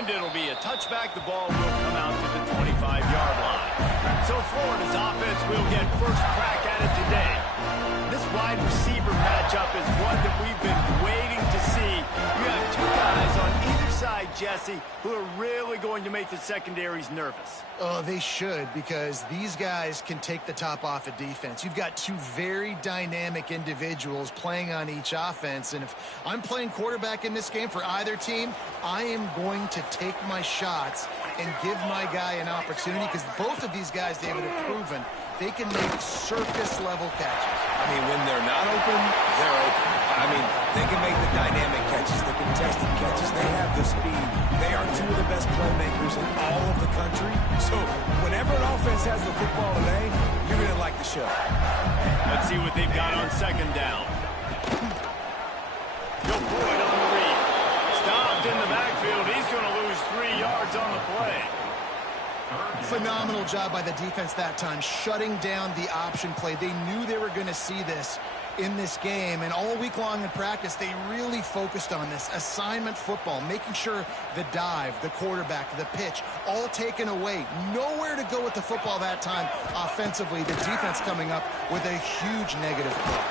And it'll be a touchback. The ball will come out to the 25-yard line. So Florida's offense will get first crack at it today. This wide receiver matchup is one that we've been waiting to see. You have two guys on either side, Jesse, who are really going to make the secondaries nervous. Oh, they should, because these guys can take the top off of defense. You've got two very dynamic individuals playing on each offense, and if I'm playing quarterback in this game for either team, I am going to take my shots and give my guy an opportunity, because both of these guys, David, have proven they can make circus-level catches. I mean, when they're not open, they're open. I mean, they can make the dynamic catches, the contested catches. They have the speed. They are two of the best playmakers in all of the country. So whenever an offense has the football today, you're going to like the show. Let's see what they've got on second down. Joe Boyd on the read. Stopped in the backfield. He's going to lose 3 yards on the play. Phenomenal job by the defense that time, shutting down the option play. They knew they were going to see this in this game, and all week long in practice, they really focused on this assignment football, making sure the dive, the quarterback, the pitch, all taken away. Nowhere to go with the football that time offensively. The defense coming up with a huge negative play.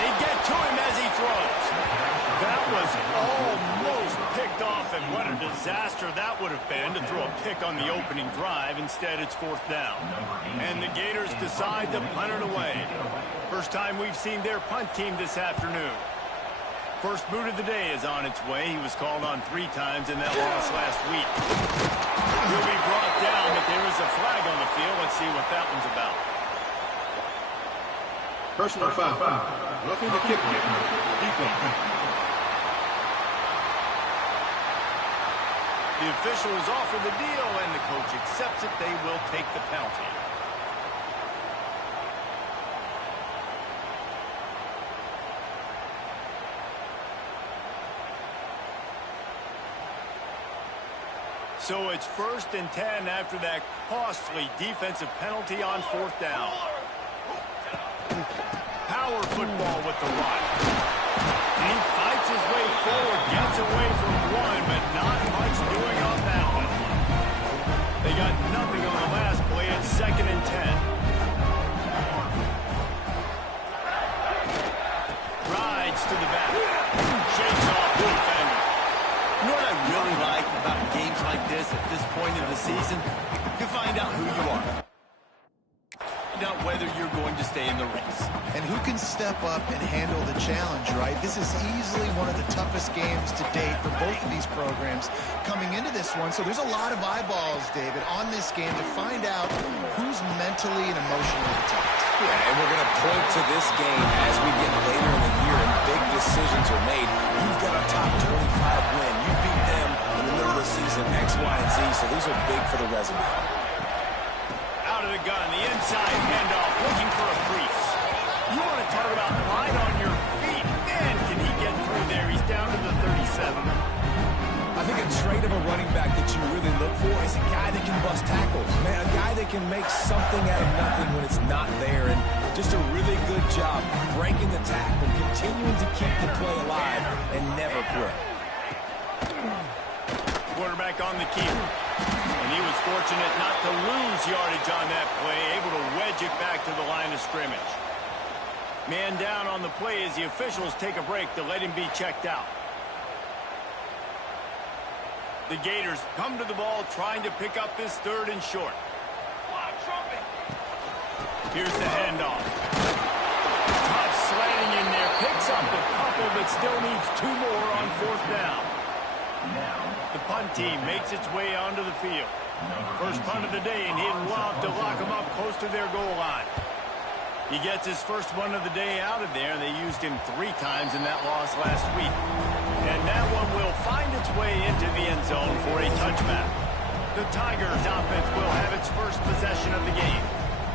They get to him as he throws. That was almost picked off, and what a disaster that would have been to throw a pick on the opening drive. Instead, it's fourth down. And the Gators decide to punt it away. First time we've seen their punt team this afternoon. First boot of the day is on its way. He was called on 3 times in that loss last week. He'll be brought down, but there is a flag on the field. Let's see what that one's about. Personal foul. Roughing the kicker. Defense. The officials offer the deal, and the coach accepts it. They will take the penalty. So it's 1st and 10 after that costly defensive penalty on fourth down. Power football with the run. He fights his way forward, gets away from one, but not much doing on that one. They got nothing on the last play. It's 2nd and 10. Rides to the back. Shakes off the defender. You know what I really like about games like this at this point in the season? You find out who you are. Find out whether you're going to stay in the race. And who can step up and handle the challenge, right? This is easily one of the toughest games to date for both of these programs coming into this one. So there's a lot of eyeballs, David, on this game to find out who's mentally and emotionally attacked. Yeah, and we're going to point to this game as we get later in the year and big decisions are made. You've got a top 25 win. You beat them in the middle of the season, X, Y, and Z, so these are big for the resume. Out of the gun, the inside handoff, looking for a crease. You want to talk about light on your feet. Man, can he get through there? He's down to the 37. I think a trait of a running back that you really look for is a guy that can bust tackles. Man, a guy that can make something out of nothing when it's not there. And just a really good job breaking the tackle, continuing to keep the play alive, and never quit. Quarterback on the keeper. And he was fortunate not to lose yardage on that play, able to wedge it back to the line of scrimmage. Man down on the play as the officials take a break to let him be checked out. The Gators come to the ball trying to pick up this 3rd and short. Here's the handoff. Tough slanting in there. Picks up a couple, but still needs 2 more on 4th down. The punt team makes its way onto the field. First punt of the day, and he'd love to lock them up close to their goal line. He gets his first one of the day out of there. They used him 3 times in that loss last week. And that one will find its way into the end zone for a touchback. The Tigers offense will have its first possession of the game.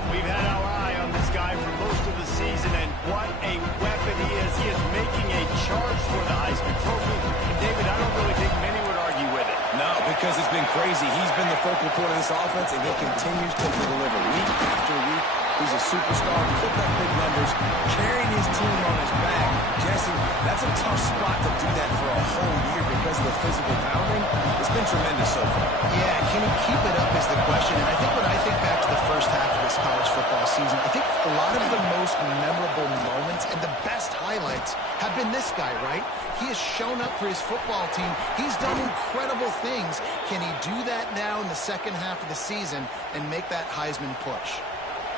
We've had our eye on this guy for most of the season, and what a weapon he is. He is making a charge for the Heisman Trophy. And David, I don't really think many would argue with it. No, because it's been crazy. He's been the focal point of this offense, and he continues to deliver week after week. He's a superstar, putting up big numbers, carrying his team on his back. Jesse, that's a tough spot to do that for a whole year because of the physical pounding. it's been tremendous so far. Yeah, can he keep it up is the question. And I think when I think back to the first half of this college football season, I think a lot of the most memorable moments and the best highlights have been this guy, right? He has shown up for his football team. He's done incredible things. Can he do that now in the second half of the season and make that Heisman push?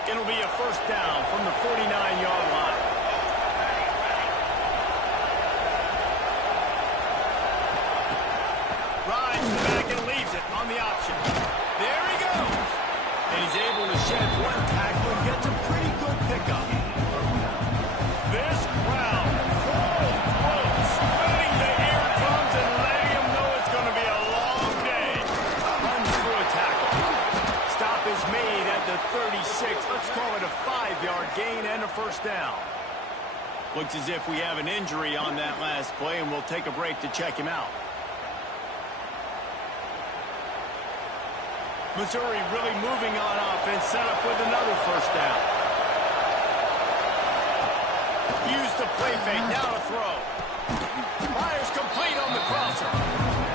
It'll be a first down from the 49-yard line. Rides the back and leaves it on the option. There he goes. And he's able to shed one tackle and gets a pretty good pickup. This crowd, full throat, spreading the eardrums and letting him know it's going to be a long day. Runs through a tackle. Stop is made at the 36. Let's call it a 5-yard gain and a first down. Looks as if we have an injury on that last play, and we'll take a break to check him out. Missouri really moving on offense, set up with another first down. Use the play fake, now to throw. Fires complete on the crosser.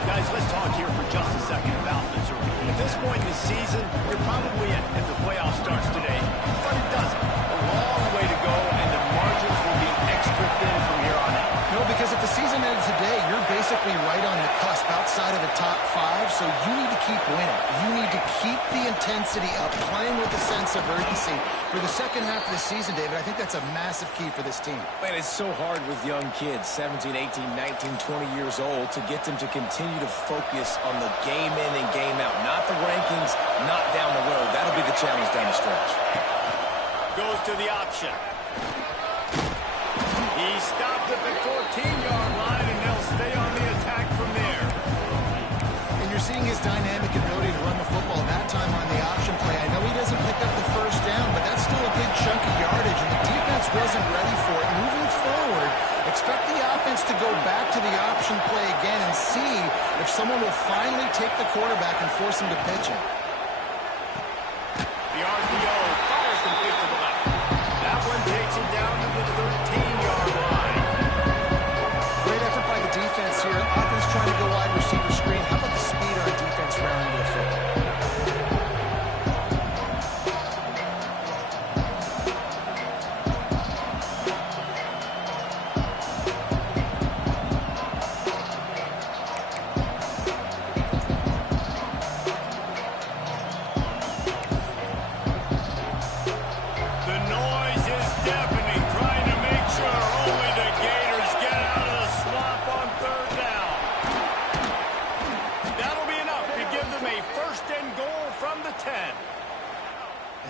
Guys, let's talk here for just a second about Missouri. At this point in the season, you're probably in if the playoff starts today, but it doesn't. A long way to go, and the margins will be extra thin from here on out. No, because if the season ends today, you're basically right on the cusp outside of the top 5, so you need to keep winning. You need to keep the intensity up, playing with a sense of urgency. For the second half of the season, David, I think that's a massive key for this team. Man, it's so hard with young kids, 17, 18, 19, 20 years old, to get them to continue to focus on the game in and game out. Not the rankings, not down the road. That'll be the challenge down the stretch. Goes to the option. He stopped at the 14-yard line, and they'll stay on the attack from there. And you're seeing his dynamic ability to run the football that time on the option play. I know he doesn't pick up the first down, but that's still a big chunk of yardage, and the defense wasn't ready for it. Moving forward, expect the offense to go back to the option play again and see if someone will finally take the quarterback and force him to pitch it. The RPO fires complete to the left. That one takes him down to the 13-yard line. Great effort by the defense here. Offense trying to go wide receiver screen. How about the speed on defense rounding the football?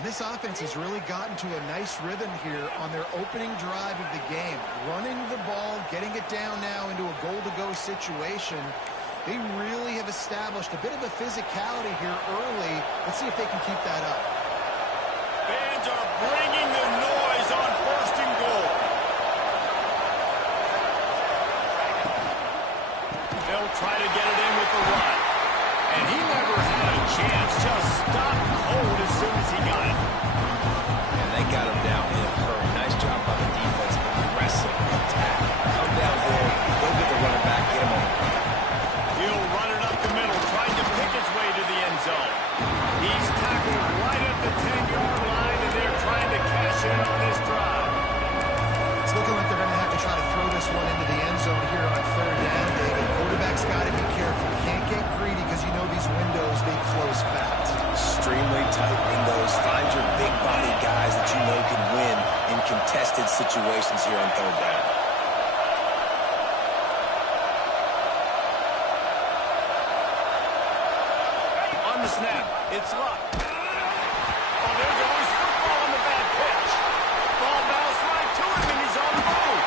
This offense has really gotten to a nice rhythm here on their opening drive of the game. Running the ball, getting it down now into a goal-to-go situation. They really have established a bit of a physicality here early. Let's see if they can keep that up. Fans are bringing the noise on first and goal. They'll try to get it in with the run. And he never had a chance, just stopped cold as soon as he got it. And they got him down in a hurry. Nice job by the defense. Aggressive attack. Come downhill, go get the running back, get him on the ground. He'll run it up the middle, trying to pick his way to the end zone. He's tackled right at the 10-yard line, and they're trying to cash in on this drive. It's looking like they're going to have to try to throw this one into the end zone here on third down, David. Quarterback's got to be careful. Can't get greedy because you know these windows, they close fast. Extremely tight windows. Find your big body guys that you know can win in contested situations here on third down. On the snap, it's Luck. Oh, there's always football on the bad pitch. Ball bounced right to him, and he's on the move.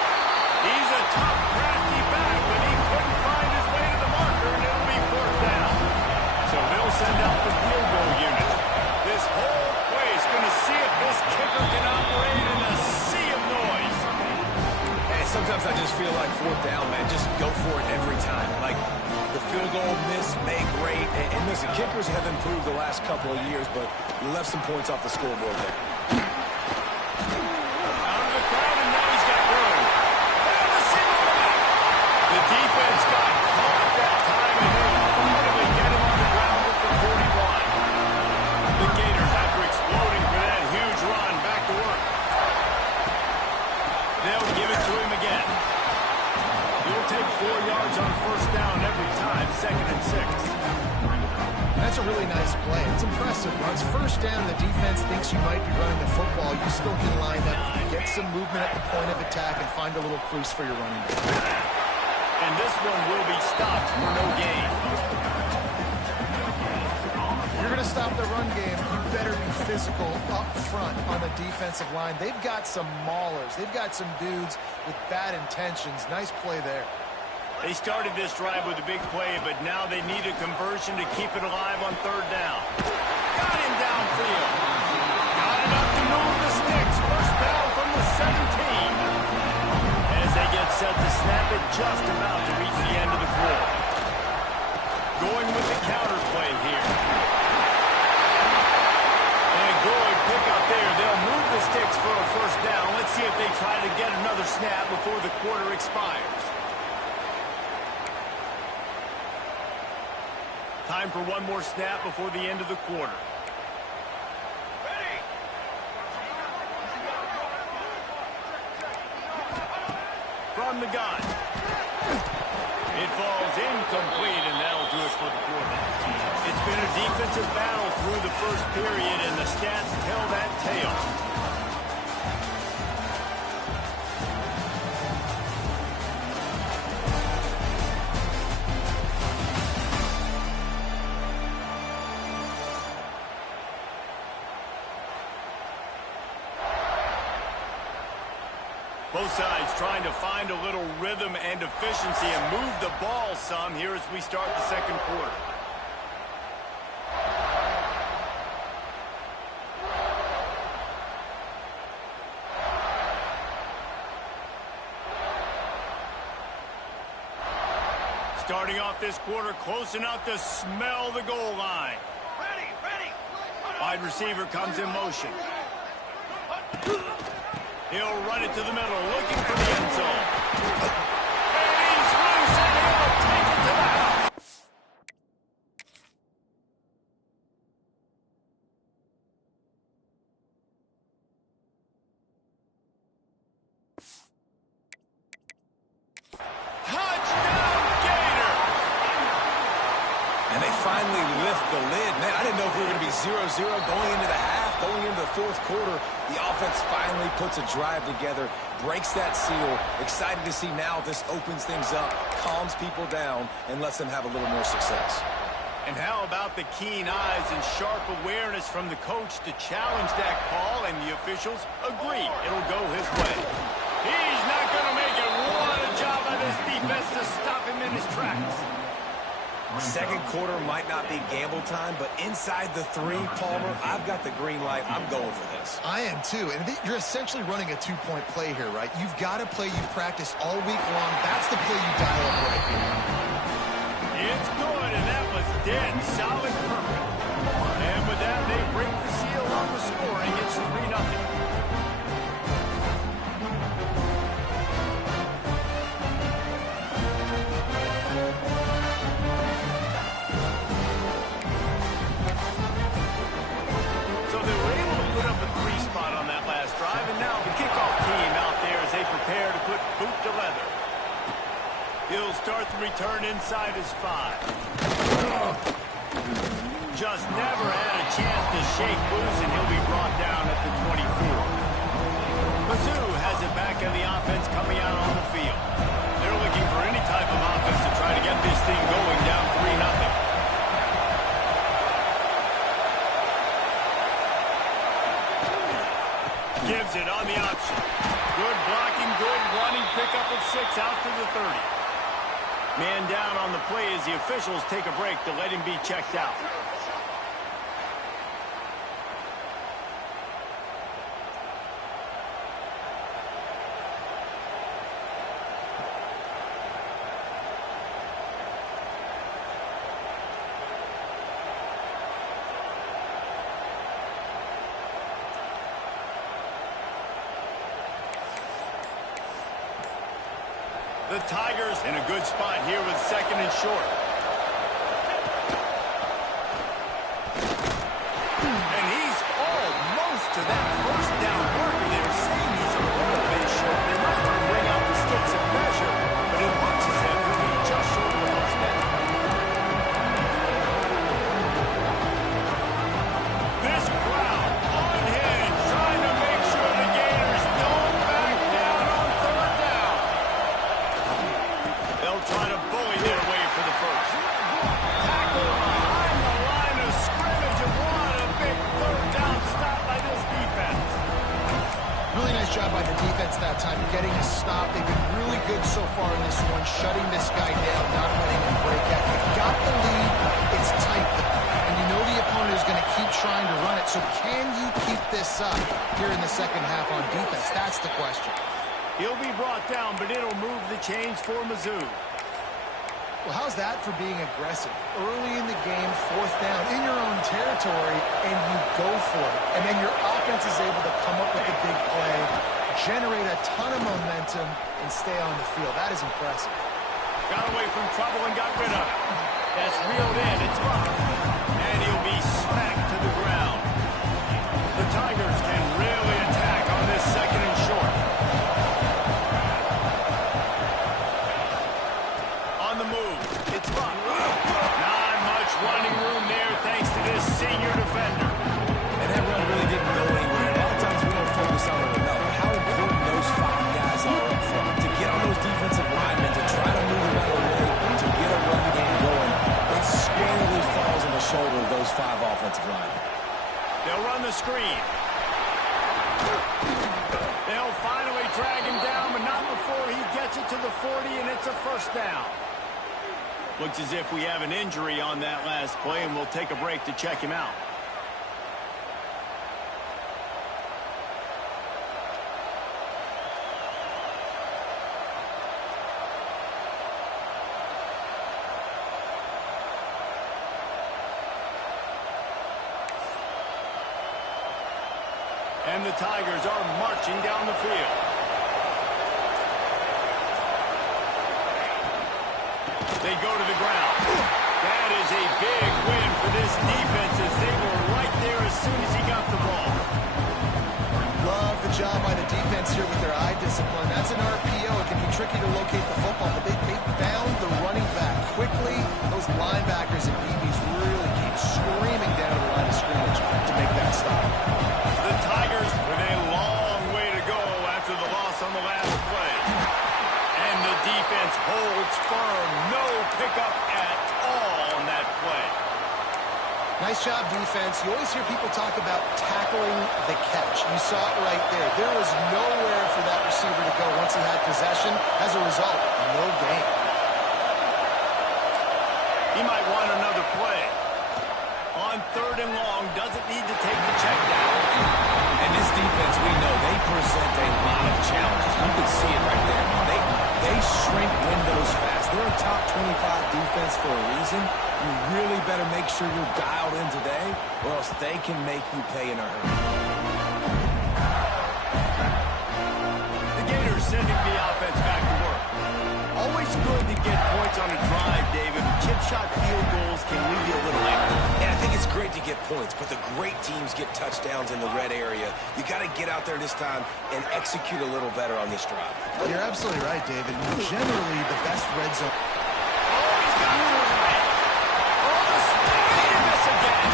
He's a tough, crafty back, but he couldn't find his way to the marker, and it'll be fourth down. So they'll send out the field goal unit. This whole place going to see if this kicker can operate in a sea of noise. And sometimes I just feel like fourth down, man, just go for it every time. Like the field goal miss, make great. And listen, kickers have improved the last couple of years, but you left some points off the scoreboard there. Out of the crowd, and now he's got room. And the single back. The defense got caught that time, and they 2nd and 6. That's a really nice play. It's impressive. Once first down, the defense thinks you might be running the football. You still can line up, get some movement at the point of attack, and find a little crease for your running back. And this one will be stopped for no gain. If you're going to stop the run game, you better be physical up front on the defensive line. They've got some maulers. They've got some dudes with bad intentions. Nice play there. They started this drive with a big play, but now they need a conversion to keep it alive on 3rd down. Got him downfield. Got enough to move the sticks. First down from the 17. As they get set to snap it, just about to reach the end of the quarter. Going with the counter play here. And good pickup there. They'll move the sticks for a first down. Let's see if they try to get another snap before the quarter expires. Time for one more snap before the end of the quarter. Ready. From the gun. It falls incomplete, and that'll do it for the quarter. It's been a defensive battle through the first period, and the stats tell that tale. Both sides trying to find a little rhythm and efficiency and move the ball some here as we start the 2nd quarter. Starting off this quarter close enough to smell the goal line. Ready, ready. Wide receiver comes in motion. He'll run it to the middle, looking for the end zone. And he's loose, and he'll take it to the house. Touchdown, Gator! And they finally lift the lid. Man, I didn't know if we were going to be 0-0 going into the half, going into the 4th quarter. The offense finally puts a drive together, breaks that seal. Excited to see now this opens things up, calms people down, and lets them have a little more success. And how about the keen eyes and sharp awareness from the coach to challenge that call, and the officials agree it'll go his way. He's not going to make it. What a job by this defense to stop him in his tracks. 2nd quarter might not be gamble time, but inside the 3, Palmer, I've got the green light. I'm going for this. I am too. And you're essentially running a 2-point play here, right? You've got a play you practice all week long. That's the play you dial up right here. It's good, and that was dead solid perfect. And with that, they break the seal on the scoring. It's 3-0. He'll start the return inside his 5. Just never had a chance to shake loose, and he'll be brought down at the 24. Mizzou has it back in the offense coming out on the field. They're looking for any type of offense to try to get this thing going down 3-0. Gives it on the option. Good blocking, good running, pickup of 6 out to the 30. Man down on the play as the officials take a break to let him be checked out. The Tigers in a good spot here with 2nd and short. And he's almost to that first down marker there. Saying he's a little bit short. They might want to bring out the sticks and measure, but it looks as if he'll be just short of the first down. try to bully that away for the first. Tackle behind the line of scrimmage, and what a big third down stop by this defense. Really nice job by the defense that time, getting a stop. They've been really good so far in this one, shutting this guy down, not letting him break out. You've got the lead. It's tight, and you know the opponent is going to keep trying to run it. So can you keep this up here in the second half on defense? That's the question. He'll be brought down, but it'll move the chains for Mizzou. Well, how's that for being aggressive? Early in the game, fourth down, in your own territory, and you go for it. And then your offense is able to come up with a big play, generate a ton of momentum, and stay on the field. That is impressive. Got away from trouble and got rid of it. That's reeled in. It's blocked. And he'll be smacked to the ground. The Tigers can really attack on this second and short. On the move. It's blocked. Not much running room there thanks to this senior defender. And that run really didn't go anywhere. A lot of times we don't focus on it enough. How important those 5 guys are up front to get on those defensive linemen, to try to move them out of the way, to get a run game going. It's squarely falls on the shoulder of those 5 offensive linemen. They'll run the screen. They'll finally drag him down, but not before he gets it to the 40, and it's a first down. Looks as if we have an injury on that last play, and we'll take a break to check him out. And the Tigers are marching down the field. They go to the ground. That is a big win for this defense as they were right there as soon as he got the ball. Love the job by the defense here with their eye discipline. That's an RPO. It can be tricky to locate the football, but they found the running back quickly. Those linebackers and DBs really keep screaming down to the line of scrimmage to make that stop. The Tigers with a long way to go after the loss on the last play. And the defense holds firm. No pickup at all on that play. Nice job, defense. You always hear people talk about tackling the catch. You saw it right there. There was nowhere for that receiver to go once he had possession. As a result, no gain. He might want another play. On third and long, doesn't need to take the check down. And this defense, we know, they present a lot of challenges. You can see it right there. They shrink windows fast. They're a top 25 defense for a reason. You really better make sure you're dialed in today, or else they can make you pay in a hurry. The Gators sending the offense back to work. Always good to get points on a drive, David. Chip shot field goals can leave you a little empty. And I think it's great to get points, but the great teams get touchdowns in the red area. You got to get out there this time and execute a little better on this drive. You're absolutely right, David. Generally, the best red zone. Oh, he's got to it. Oh, the speed of this again.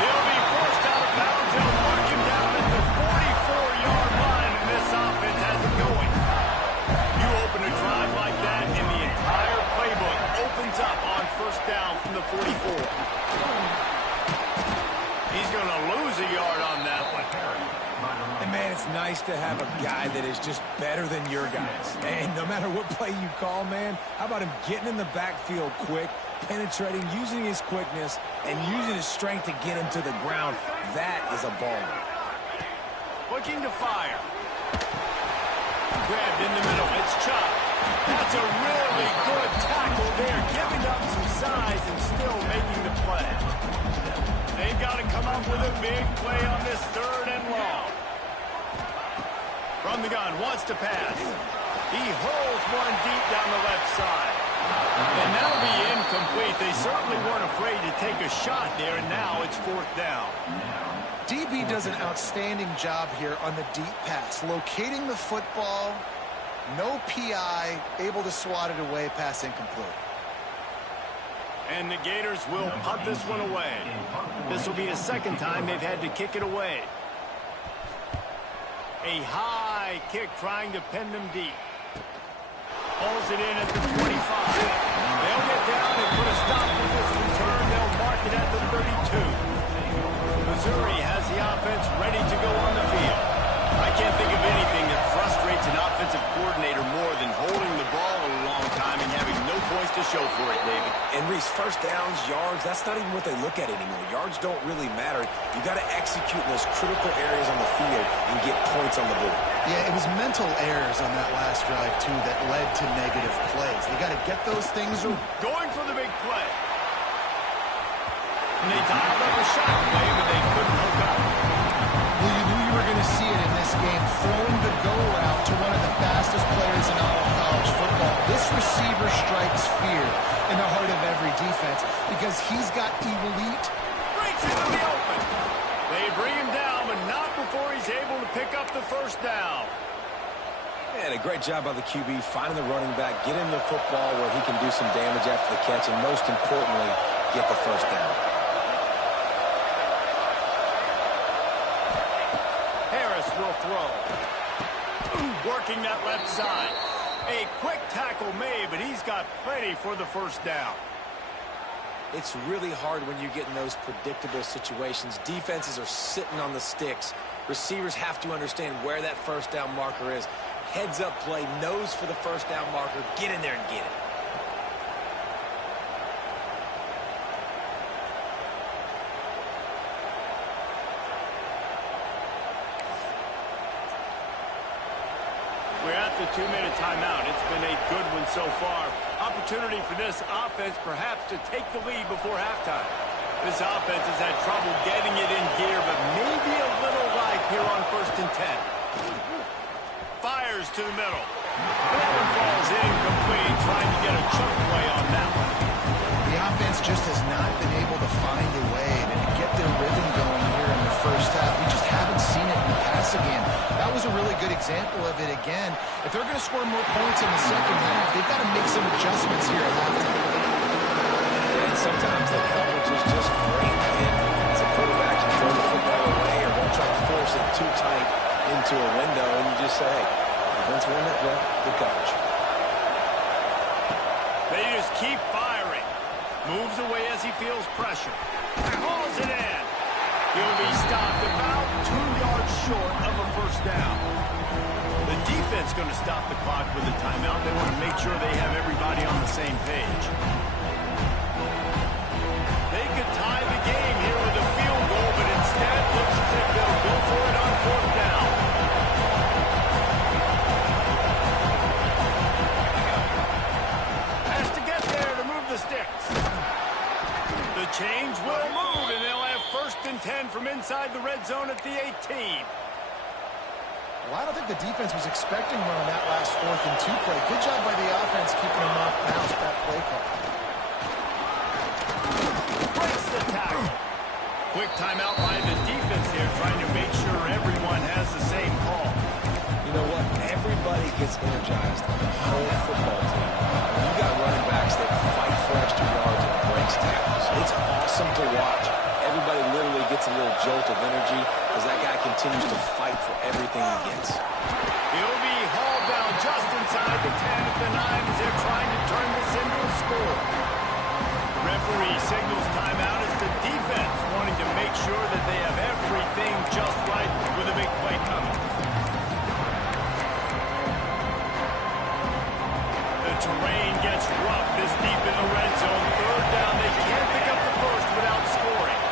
They'll be forced out of bounds. They'll mark him down at the 44-yard line, and this offense has it going. You open a drive like that, and the entire playbook opens up on first down from the 44. He's going to lose a yard on that one. And, man, it's nice to have a guy that is just better than your guys. And no matter what play you call, man, how about him getting in the backfield quick, penetrating, using his quickness, and using his strength to get him to the ground. That is a baller. Looking to fire. Grabbed in the middle. It's Chubb. That's a really good tackle there, giving up some size and still making the play. They've got to come up with a big play on this third and long. From the gun, wants to pass. He hurls one deep down the left side. And that'll be incomplete. They certainly weren't afraid to take a shot there, and now it's fourth down. DB does an outstanding job here on the deep pass. Locating the football, no PI, able to swat it away, pass incomplete. And the Gators will punt this one away. This will be the second time they've had to kick it away. A high kick trying to pin them deep. Pulls it in at the 25. They'll get down and put a stop to this return. They'll mark it at the 32. Missouri has the offense ready to go on the field. I can't think of anything that frustrates an offensive coordinator more than holding the ball a long time and having no points to show for it, David. And Reese, first downs, yards, that's not even what they look at anymore. Yards don't really matter. You got to execute in those critical areas on the field and get points on the board. Yeah, it was mental errors on that last drive, too, that led to negative plays. They got to get those things. Going for the big play. And they dialed up a shot play, but they couldn't hook up. Well, you knew you were going to see it in this game, throwing the go route to one of the fastest players in all of college football. This receiver strikes fear in the heart of every defense because he's got elite. Breaks into the open. They bring him down, but not before he's able to pick up the first down. And a great job by the QB finding the running back, get him the football where he can do some damage after the catch, and most importantly, get the first down. Will throw. Working that left side. A quick tackle made, but he's got plenty for the first down. It's really hard when you get in those predictable situations. Defenses are sitting on the sticks. Receivers have to understand where that first down marker is. Heads up play, nose for the first down marker. Get in there and get it. We're at the 2-minute timeout. It's been a good one so far. Opportunity for this offense perhaps to take the lead before halftime. This offense has had trouble getting it in gear, but maybe a little life here on 1st and 10. Fires to the middle. That one falls incomplete, trying to get a chunk play on that one. The offense just has not been able to find a way to get their rhythm going here in the first half. We just haven't seen it in the passing game. That was a really good example of it again. If they're going to score more points in the second half, they've got to make some adjustments here at halftime. And sometimes the coverage is just great. And as a quarterback, you throw the football away or don't try to force it too tight into a window, and you just say, hey, defense won it, well, good coverage. They just keep firing. Moves away as he feels pressure. Hauls it in. He'll be stopped about 2 yards short of a first down. The defense going to stop the clock with a timeout. They want to make sure they have everybody on the same page. They could tie the game here with a field goal, but instead looks as if they'll go for it on 4th down. Has to get there to move the sticks. The change will move, and they'll have 1st and 10 from inside the red zone at the 18. Well, I don't think the defense was expecting one on that last 4th and 2 play. Good job by the offense keeping them off bounds with that play call. Breaks the tackle. Quick timeout by the defense here, trying to make sure everyone has the same call. You know what? Everybody gets energized on the whole football team. When you got running backs that fight for extra yards and breaks tackles, it's awesome to watch. Everybody literally gets a little jolt of energy as that guy continues to fight for everything he gets. He'll be hauled down just inside the 10 at the 9 as they're trying to turn this into a score. The referee signals timeout as the defense wanting to make sure that they have everything just right with a big play coming. The terrain gets rough this deep in the red zone. 3rd down, they can't pick up the first without scoring.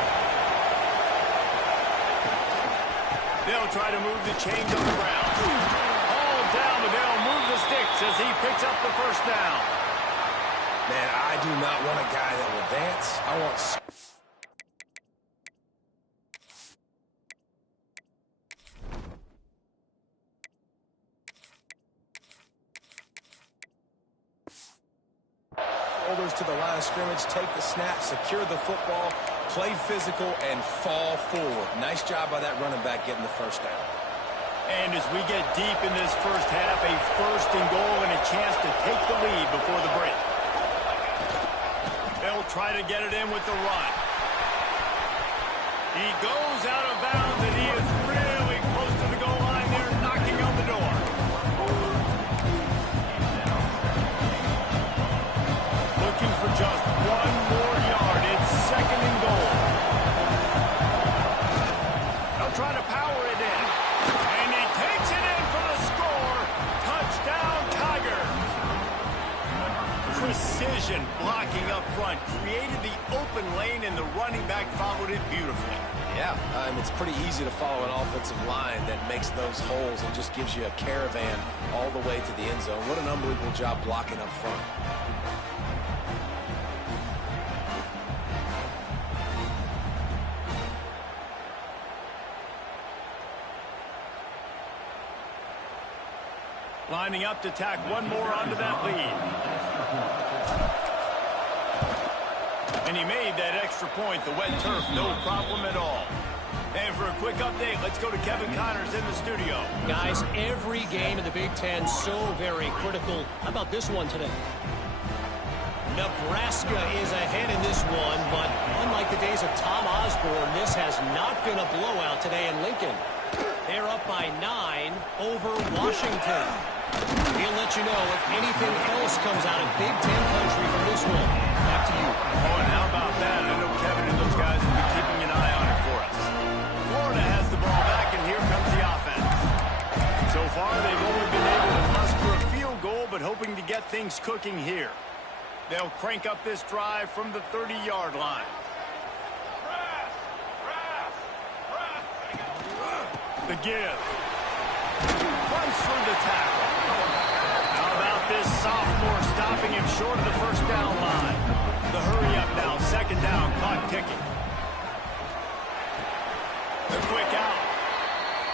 They'll try to move the chains on the ground. All down, but they'll move the sticks as he picks up the first down. Man, I do not want a guy that will dance. I want... shoulders to the line of scrimmage, take the snap, secure the football, play physical, and fall forward. Nice job by that running back getting the first down. And as we get deep in this first half, a 1st and goal and a chance to take the lead before the break. They'll try to get it in with the run. He goes out of bounds, and he is really close to the goal line there, knocking on the door. Precision blocking up front. Created the open lane, and the running back followed it beautifully. Yeah, it's pretty easy to follow an offensive line that makes those holes and just gives you a caravan all the way to the end zone. What an unbelievable job blocking up front. Lining up to tack one more onto that lead. And he made that extra point. The wet turf, no problem at all. And for a quick update, let's go to Kevin Connors in the studio. Guys, every game in the Big Ten so very critical. How about this one today? Nebraska is ahead in this one, but unlike the days of Tom Osborne, this has not been a blowout today in Lincoln. They're up by 9 over Washington. He'll let you know if anything else comes out of Big Ten country from this one. Back to you. Oh, and how about that? I know Kevin and those guys will be keeping an eye on it for us. Florida has the ball back, and here comes the offense. So far, they've only been able to muster a field goal, but hoping to get things cooking here. They'll crank up this drive from the 30-yard line. The give. Runs through the tackle. How about this sophomore stopping him short of the first down line? The hurry up now, second down, clock ticking. The quick out.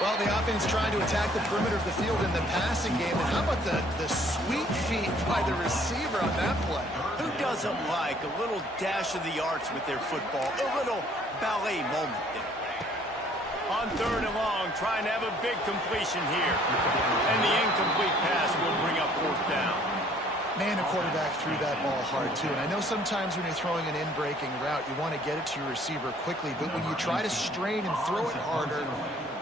Well, the offense trying to attack the perimeter of the field in the passing game. And how about the sweet feet by the receiver on that play? Who doesn't like a little dash of the arts with their football? A little ballet moment there. On third and long, trying to have a big completion here. And the incomplete pass will bring up fourth down. Man, a quarterback threw that ball hard, too. And I know sometimes when you're throwing an in-breaking route, you want to get it to your receiver quickly. But when you try to strain and throw it harder,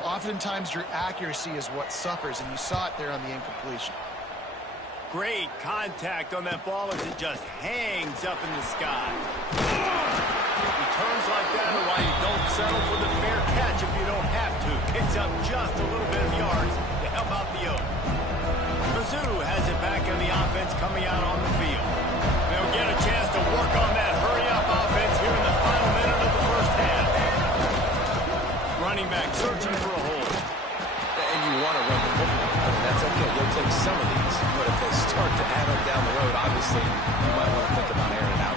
oftentimes your accuracy is what suffers. And you saw it there on the incompletion. Great contact on that ball as it just hangs up in the sky. Returns like that are why you don't settle for the fair catch if you don't have to. Picks up just a little bit of yards to help out the Oaks. Mizzou has it back in the offense coming out on the field. They'll get a chance to work on that hurry-up offense here in the final minute of the first half. Running back searching for a hole. And you want to run the football. I mean, that's okay. You'll take some of these. But if they start to add up down the road, obviously, you might want to think about airing it out.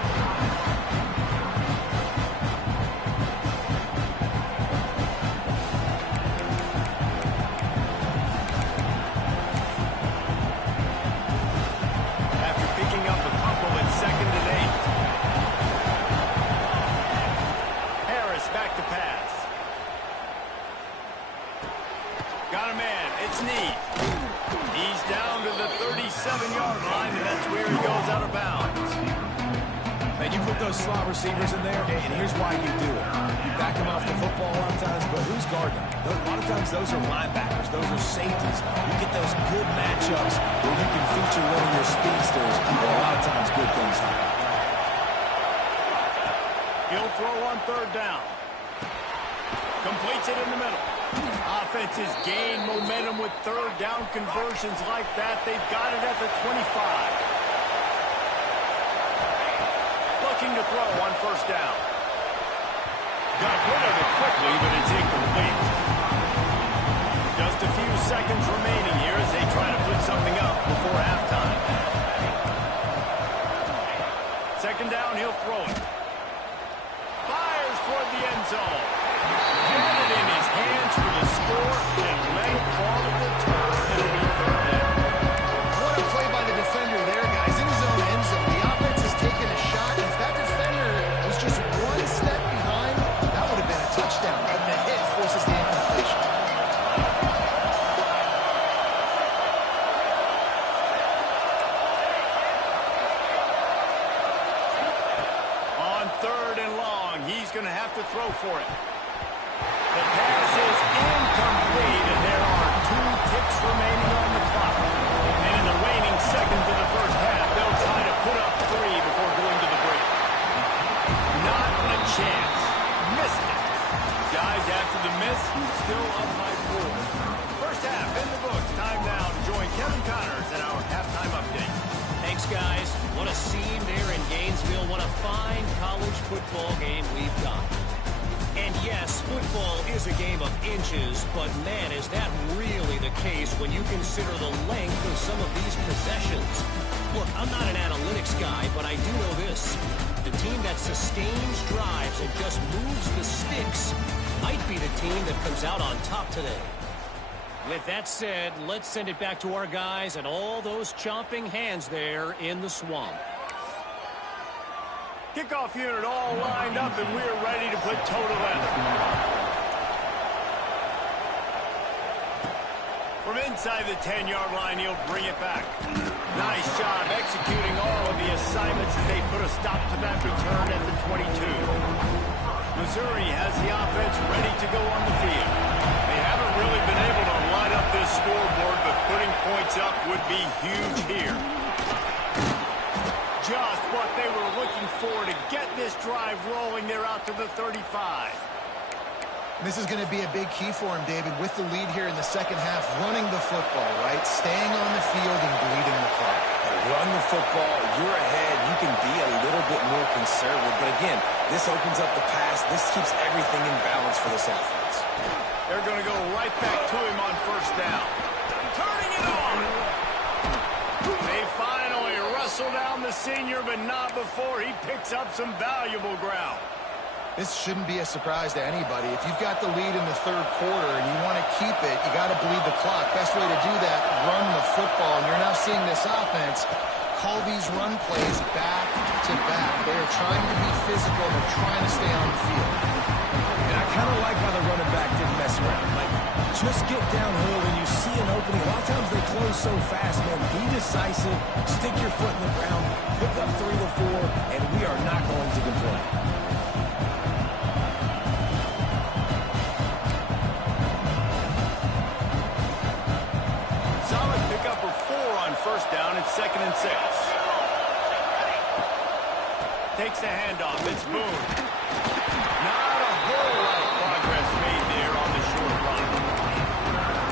Got a man. It's Need. He's down to the 37-yard line, and that's where he goes out of bounds. Man, you put those slot receivers in there, and here's why you do it. You back them off the football a lot of times, but who's guarding them? A lot of times those are linebackers. Those are safeties. You get those good matchups where you can feature one of your speedsters, and a lot of times good things happen. He'll throw on third down. Completes it in the middle. Offenses gain momentum with third down conversions like that. They've got it at the 25. Looking to throw on first down. Got rid of it quickly, but it's incomplete. Just a few seconds remaining here as they try to put something up before halftime. Second down, he'll throw it. Fires toward the end zone. Had it in his hands for the score and let it fall to the turf. It'll be third down. What a play by the defender there, guys. In his own end zone, the offense has taken a shot. If that defender was just one step behind, that would have been a touchdown. But the hit forces the incompletion. On third and long, he's going to have to throw for it. The pass is incomplete, and there are 2 ticks remaining on the clock. And in the waning seconds of the first half, they'll try to put up 3 before going to the break. Not a chance. Missed it. Guys, after the miss, still up by 4. First half in the books. Time now to join Kevin Connors in our halftime update. Thanks, guys. What a scene there in Gainesville. What a fine college football game we've got. And yes, football is a game of inches, but man, is that really the case when you consider the length of some of these possessions. Look, I'm not an analytics guy, but I do know this. The team that sustains drives and just moves the sticks might be the team that comes out on top today. With that said, let's send it back to our guys and all those chomping hands there in the swamp. Kickoff unit all lined up, and we're ready to put toe to leather. From inside the 10-yard line, he'll bring it back. Nice job executing all of the assignments as they put a stop to that return at the 22. Missouri has the offense ready to go on the field. They haven't really been able to line up this scoreboard, but putting points up would be huge here. Just what they were looking for to get this drive rolling. They're out to the 35. This is going to be a big key for him, David, with the lead here in the second half, running the football, right? Staying on the field and bleeding the clock. Run the football, you're ahead. You can be a little bit more conservative. But again, this opens up the pass. This keeps everything in balance for this offense. They're going to go right back to him on first down. Turning it on. They finally wrestle down the senior, but not before he picks up some valuable ground. This shouldn't be a surprise to anybody. If you've got the lead in the third quarter and you want to keep it, you got to bleed the clock. Best way to do that, run the football. And you're now seeing this offense call these run plays back to back. They are trying to be physical. They're trying to stay on the field. And I kind of like how the running back didn't mess around. Like, just get downhill when you see an opening. A lot of times they close so fast, man. Be decisive. Stick your foot in the ground. Pick up 3 to 4, and we are not going to complain. Solid pickup of 4 on first down and 2nd and 6. Takes the handoff. It's Boone. Not a whole lot of progress made there on the short run.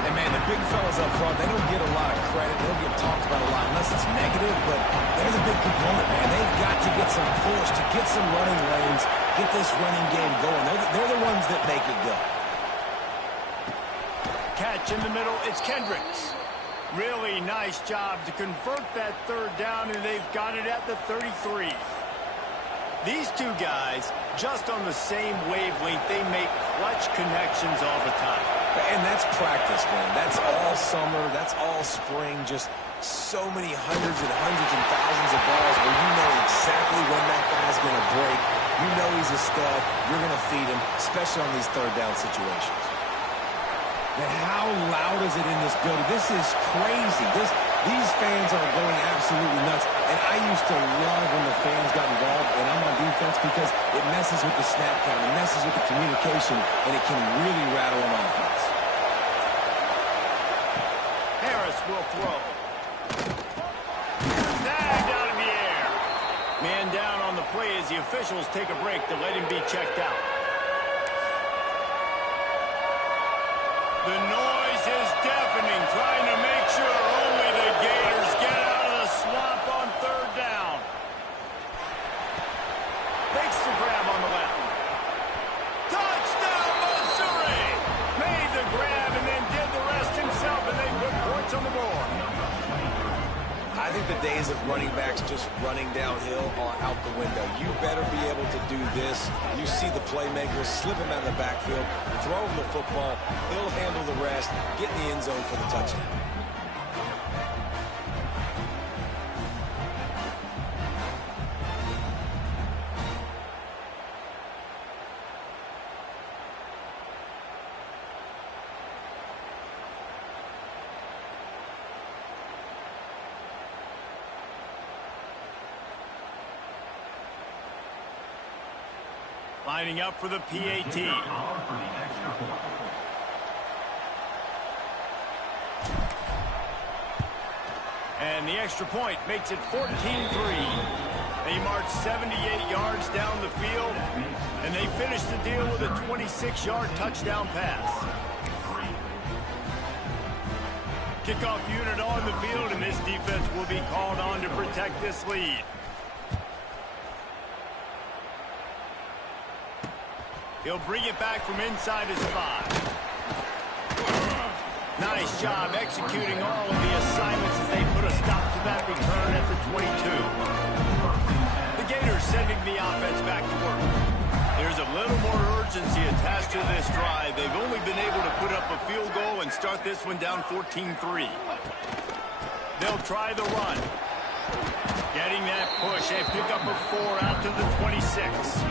And, man, the big fellas up front, they don't get a lot of credit. They don't get talked about a lot unless it's negative, but they're the big component, man. They've got to get some push, to get some running lanes, get this running game going. They're the ones that make it go. Catch in the middle. It's Kendricks. Really nice job to convert that third down, and they've got it at the 33. These two guys, just on the same wavelength, they make clutch connections all the time. And that's practice, man. That's all summer. That's all spring. Just so many hundreds and thousands of balls where you know exactly when that guy's going to break. You know he's a stud. You're going to feed him, especially on these third down situations. And how loud is it in this building? This is crazy. These fans are going absolutely nuts. And I used to love when the fans got involved, and I'm on defense, because it messes with the snap count, it messes with the communication, and it can really rattle an offense. Harris will throw. Snagged out of the air. Man down on the play as the officials take a break to let him be checked out. The noise is deafening, trying to make sure only the Gators get out of the swamp on third down. Makes the grab on the left. Touchdown, Missouri! Made the grab and then did the rest himself, and they put points on the board. I think the days of running backs just running downhill are out the window. You better be able to do this. You see the playmakers, slip him out of the backfield, throw him the football, he'll handle the rest, get in the end zone for the touchdown. Lining up for the PAT. And the extra point makes it 14-3. They march 78 yards down the field, and they finish the deal with a 26-yard touchdown pass. Kickoff unit on the field, and this defense will be called on to protect this lead. He'll bring it back from inside his 5. Nice job executing all of the assignments as they put a stop to that return at the 22. The Gators sending the offense back to work. There's a little more urgency attached to this drive. They've only been able to put up a field goal and start this one down 14-3. They'll try the run. Getting that push. They pick up a 4 out to the 26.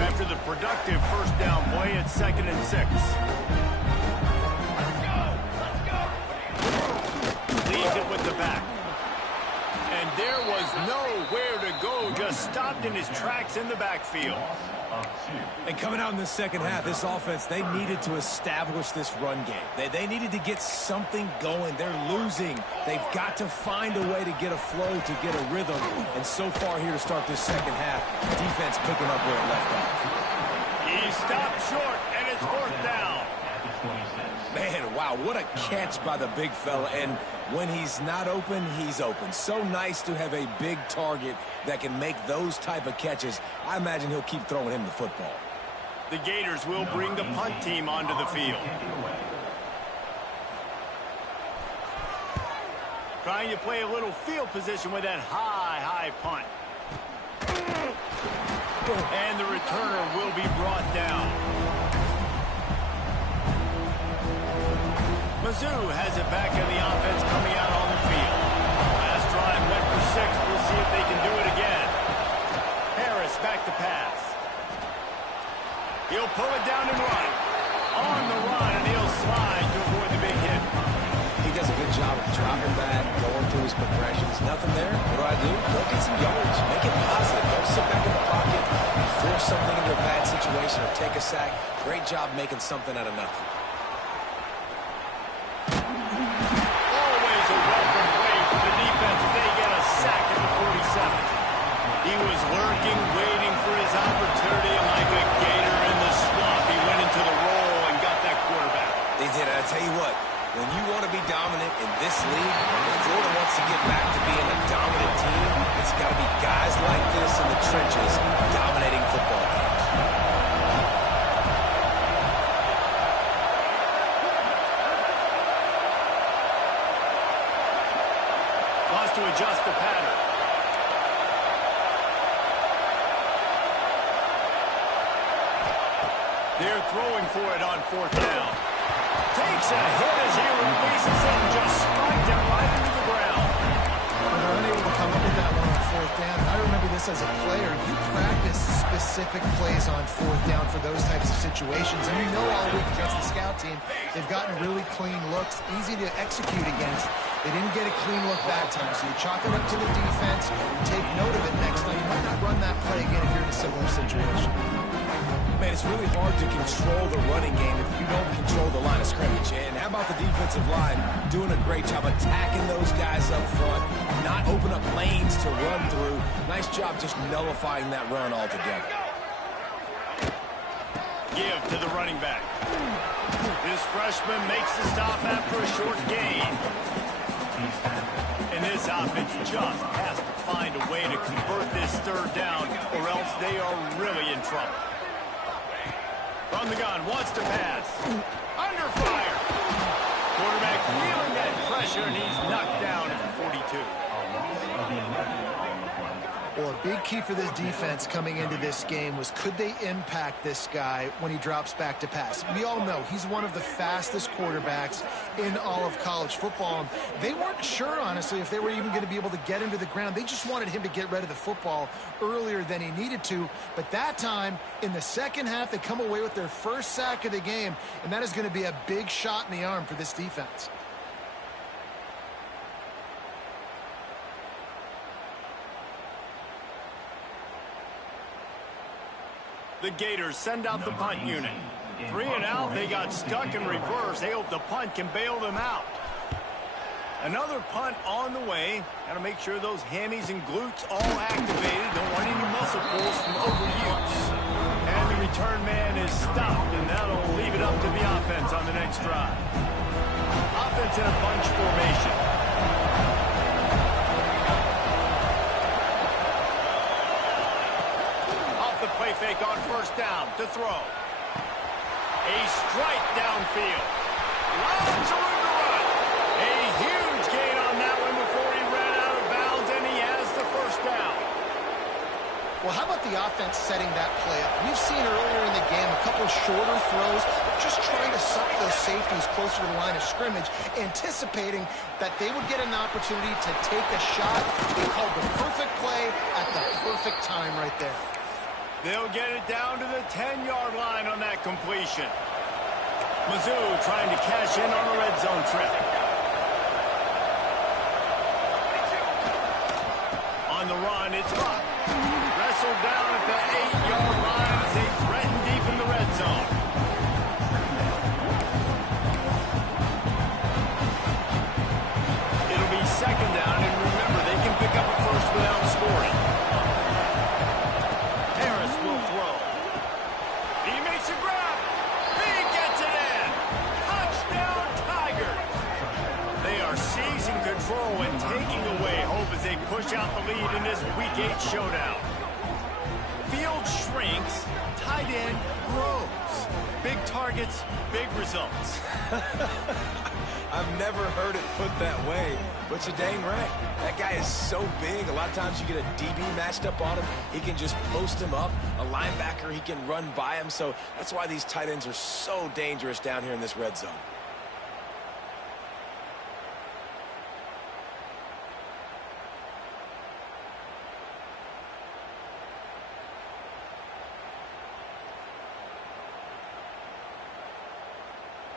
After the productive first down play, it's 2nd and 6. Leaves it with the back. And there was nowhere to go. Just stopped in his tracks in the backfield. And coming out in the second half, this offense, they needed to establish this run game. They needed to get something going. They're losing. They've got to find a way to get a flow, to get a rhythm. And so far here to start this second half, defense picking up where it left off. He stopped short, and it's 4th down. Man, wow, what a catch by the big fella. And when he's not open, he's open. So nice to have a big target that can make those type of catches. I imagine he'll keep throwing him the football. The Gators will bring the punt team onto the field. Trying to play a little field position with that high punt. And the returner will be brought down. Mizzou has it back in the offense coming out on the field. Last drive went for 6. We'll see if they can do it again. Harris back to pass. He'll pull it down and run. On the run, and he'll slide to avoid the big hit. He does a good job of dropping back, going through his progressions. Nothing there. What do? Go get some yards. Make it positive. Don't sit back in the pocket and force something into a bad situation or take a sack. Great job making something out of nothing. Always a welcome way for the defense as they get a sack at the 47. He was lurking, waiting for his opportunity, and like a gator in the swamp, he went into the roll and got that quarterback. They did. I tell you what, when you want to be dominant in this league, if Florida wants to get back to being a dominant team, it's got to be guys like this in the trenches dominating football games. Wants to adjust the pattern. They're throwing for it on 4th down. Takes a hit as he releases it and just spiked it right into the ground. They're unable to come up with that one on 4th down. I remember this as a player. You practice specific plays on 4th down for those types of situations. And you know all week against the scout team, they've gotten really clean looks, easy to execute against. They didn't get a clean look that time, so you chalk it up to the defense, take note of it next time. You might not run that play again if you're in a similar situation. Man, it's really hard to control the running game if you don't control the line of scrimmage. And how about the defensive line doing a great job attacking those guys up front, not open up lanes to run through. Nice job just nullifying that run altogether. Give to the running back. This freshman makes the stop after a short gain. And this offense just has to find a way to convert this 3rd down, or else they are really in trouble. From the gun, wants to pass. Under fire. Quarterback feeling that pressure, and he's knocked down at the 42. Well, a big key for this defense coming into this game was, could they impact this guy when he drops back to pass? We all know he's one of the fastest quarterbacks in all of college football. They weren't sure, honestly, if they were even going to be able to get him to the ground. They just wanted him to get rid of the football earlier than he needed to. But that time, in the second half, they come away with their first sack of the game, and that is going to be a big shot in the arm for this defense. The Gators send out the punt unit. 3 and out, they got stuck in reverse. They hope the punt can bail them out. Another punt on the way. Got to make sure those hammies and glutes all activated. Don't want any muscle pulls from overuse. And the return man is stopped, and that'll leave it up to the offense on the next drive. Offense in a bunch formation. Off the play fake on first down to throw. A strike downfield. Lots of room to run. A huge gain on that one before he ran out of bounds, and he has the first down. Well, how about the offense setting that play up? We've seen earlier in the game a couple shorter throws, just trying to suck those safeties closer to the line of scrimmage, anticipating that they would get an opportunity to take a shot. They called the perfect play at the perfect time right there. They'll get it down to the 10-yard line on that completion. Mizzou trying to cash in on a red zone trip. On the run, it's Buck. Wrestled down at the 8-yard line as they threaten deep in the red zone. It'll be second down, and remember, they can pick up a first without scoring. Harris will throw. He makes a grab. He gets it in. Touchdown, Tigers. They are seizing control and taking away hope as they push out the lead in this Week 8 showdown. Field shrinks, tight end grows. Big targets, big results. I've never heard it put that way, but you're dang right. That guy is so big. A lot of times you get a DB matched up on him. He can just post him up. A linebacker, he can run by him. So that's why these tight ends are so dangerous down here in this red zone.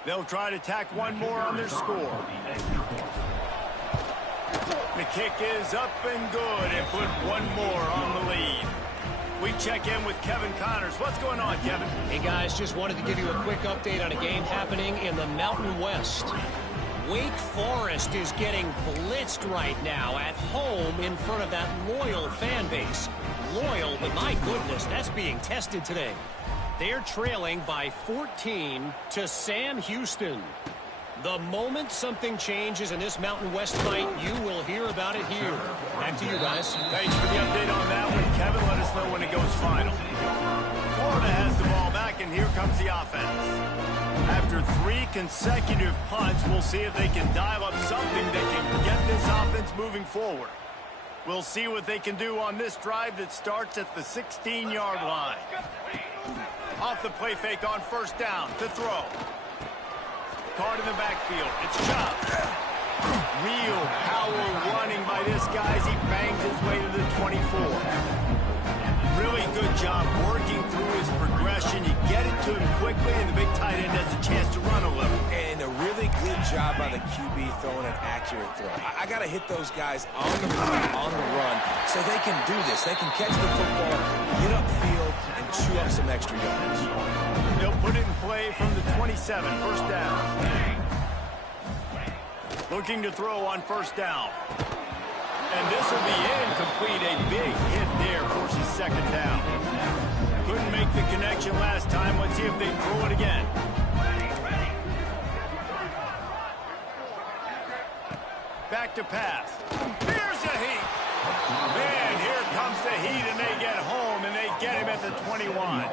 They'll try to tack one more on their score. The kick is up and good and put one more on the lead. We check in with Kevin Connors. What's going on, Kevin? Hey, guys, just wanted to give you a quick update on a game happening in the Mountain West. Wake Forest is getting blitzed right now at home in front of that loyal fan base. Loyal, but my goodness, that's being tested today. They're trailing by 14 to Sam Houston. The moment something changes in this Mountain West fight, you will hear about it here. Back to you guys. Thanks for the update on that one, Kevin. Let us know when it goes final. Florida has the ball back, and here comes the offense. After 3 consecutive punts, we'll see if they can dial up something that can get this offense moving forward. We'll see what they can do on this drive that starts at the 16-yard line. Off the play fake on first down to throw. Caught in the backfield. It's chopped. Real power running by this guy as he bangs his way to the 24. Really good job working through his progression. You get it to him quickly, and the big tight end has a chance to run a little. And a really good job by the QB throwing an accurate throw. I got to hit those guys on the move, on the run, so they can do this. They can catch the football, get upfield, and chew up some extra yards. They'll put it in play from the 27, first down. Looking to throw on first down. And this will be incomplete. A big hit there, forces second down. Couldn't make the connection last time. Let's see if they throw it again. Back to pass. Here's the heat. Man, here comes the heat, and they get home, and they get him at the 21.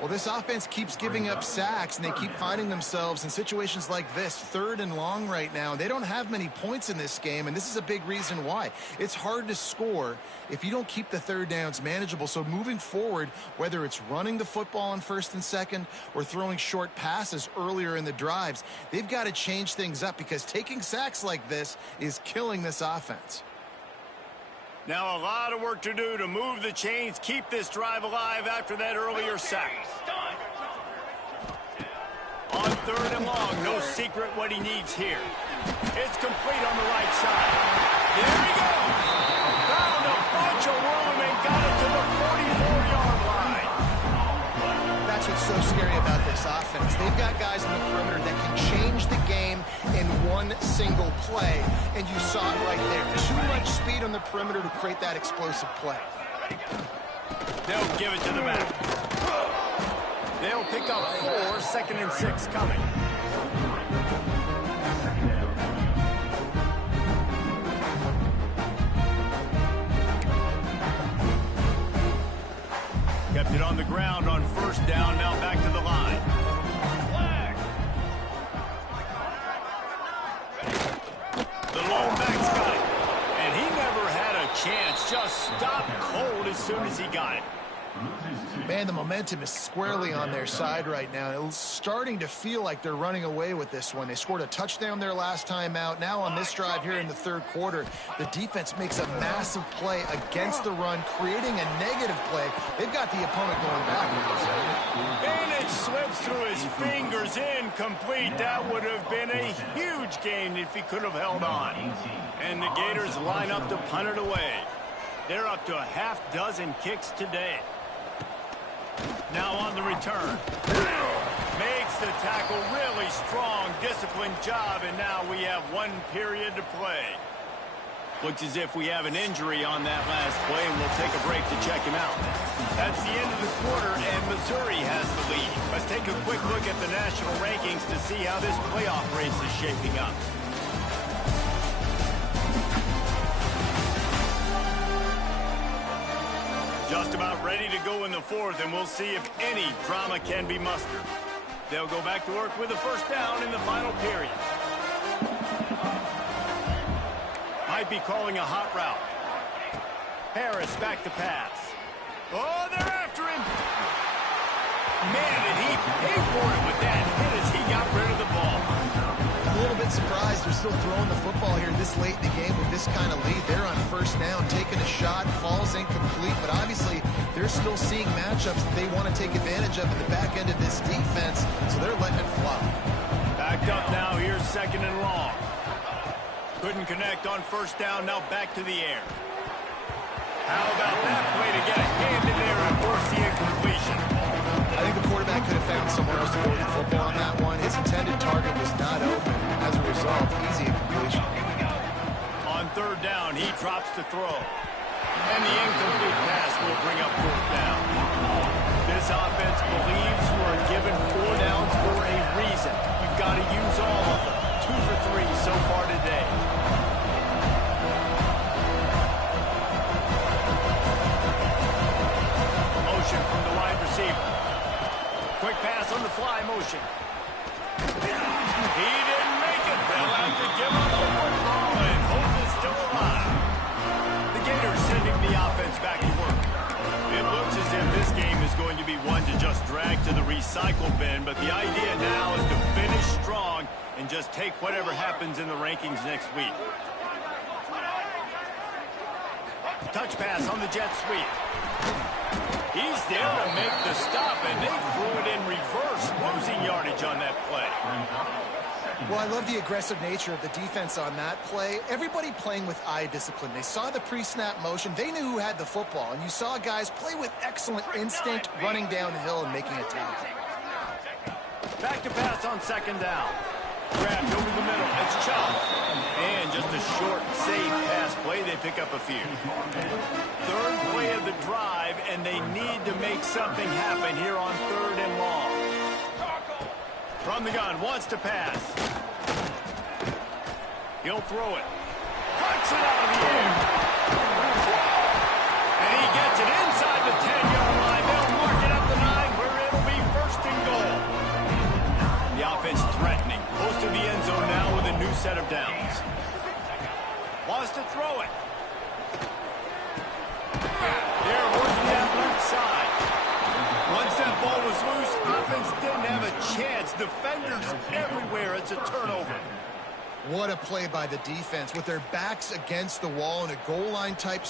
Well, this offense keeps giving up sacks, and they keep finding themselves in situations like this, 3rd and long right now. They don't have many points in this game, and this is a big reason why. It's hard to score if you don't keep the 3rd downs manageable. So moving forward, whether it's running the football on 1st and 2nd or throwing short passes earlier in the drives, they've got to change things up because taking sacks like this is killing this offense. Now a lot of work to do to move the chains, keep this drive alive after that earlier sack. On 3rd and long, no secret what he needs here. It's complete on the right side. There he goes. Found a bunch of room and got it to the 44-yard line. That's what's so scary about this offense. They've got guys in the perimeter that can change the game in one one single play, and you saw it right there. Too much speed on the perimeter to create that explosive play. They'll give it to the back. They'll pick up 4, 2nd and 6 coming. Kept it on the ground on 1st down, now back to the line. The lone back's got it. And he never had a chance. Just stopped cold as soon as he got it. Man, the momentum is squarely on their side right now. It's starting to feel like they're running away with this one. They scored a touchdown their last time out. Now on this drive here in the 3rd quarter, the defense makes a massive play against the run, creating a negative play. They've got the opponent going backwards. And it slips through his fingers, incomplete. That would have been a huge gain if he could have held on. And the Gators line up to punt it away. They're up to a half-dozen kicks today. Now on the return. Makes the tackle really strong, disciplined job, and now we have 1 period to play. Looks as if we have an injury on that last play, and we'll take a break to check him out. That's the end of the quarter, and Missouri has the lead. Let's take a quick look at the national rankings to see how this playoff race is shaping up. Just about ready to go in the 4th, and we'll see if any drama can be mustered. They'll go back to work with a 1st down in the final period. Might be calling a hot route. Harris back to pass. Oh, they're after him. Man, did he pay for it with that hit as he got rid of the ball. A little bit surprised they're still throwing the football here this late in the game with this kind of lead. They're on 1st down, taking a shot, falls incomplete, but obviously they're still seeing matchups that they want to take advantage of in the back end of this defense, so they're letting it fly. Backed up now, here's 2nd and long. Couldn't connect on 1st down, now back to the air. How about that play to get a hand in there and force the incompletion? I think the quarterback could have found somewhere else to go with the football on that one. His intended target was not open. As a result, easy incompletion. On 3rd down, he drops to throw. And the incomplete pass will bring up 4th down. This offense believes you are given 4 downs for a reason. You've got to use all of them. 2 for 3 so far today. Motion from the wide receiver. Quick pass on the fly motion. He didn't make it. They'll have to give up the football, and hope is still alive. The Gators sending the offense back to work. It looks as if this game is going to be one to just drag to the recycle bin, but the idea now is to finish strong and just take whatever happens in the rankings next week. Touch pass on the jet sweep. He's there to make the stop, and they threw it in reverse, losing yardage on that play. Well, I love the aggressive nature of the defense on that play. Everybody playing with eye discipline. They saw the pre-snap motion. They knew who had the football, and you saw guys play with excellent instinct, running down the hill and making a tackle. Back to pass on 2nd down. Grabbed over the middle. It's Chubb. And just a short, safe pass play. They pick up a few. 3rd play of the drive, and they need to make something happen here on 3rd and long. From the gun, wants to pass. He'll throw it. Cuts it out of the air. And he gets it inside the 10-yard line. They'll mark it up the 9 where it'll be 1st and goal. The offense threatening. Close to the end zone now with a new set of downs. Wants to throw it. They're working that left side. Once that ball was loose, offense didn't have a chance. Defenders everywhere. It's a turnover. What a play by the defense with their backs against the wall in a goal line type.